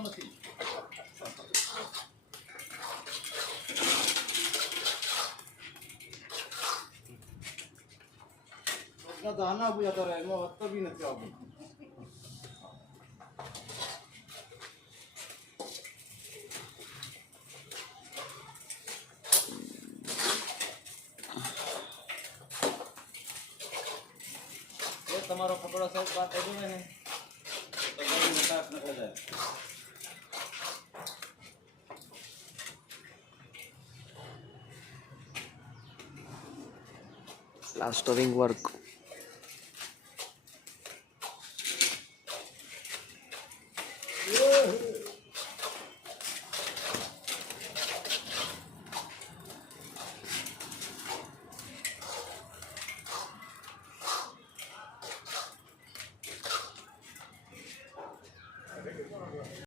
નથી. તો આના બુયા તો એમાં વધતો બી નથી આવતો. તમારો કપડો સાહેબ વાત કરી દો ને તો ગાડી મટાક ન જાય. Plastering work.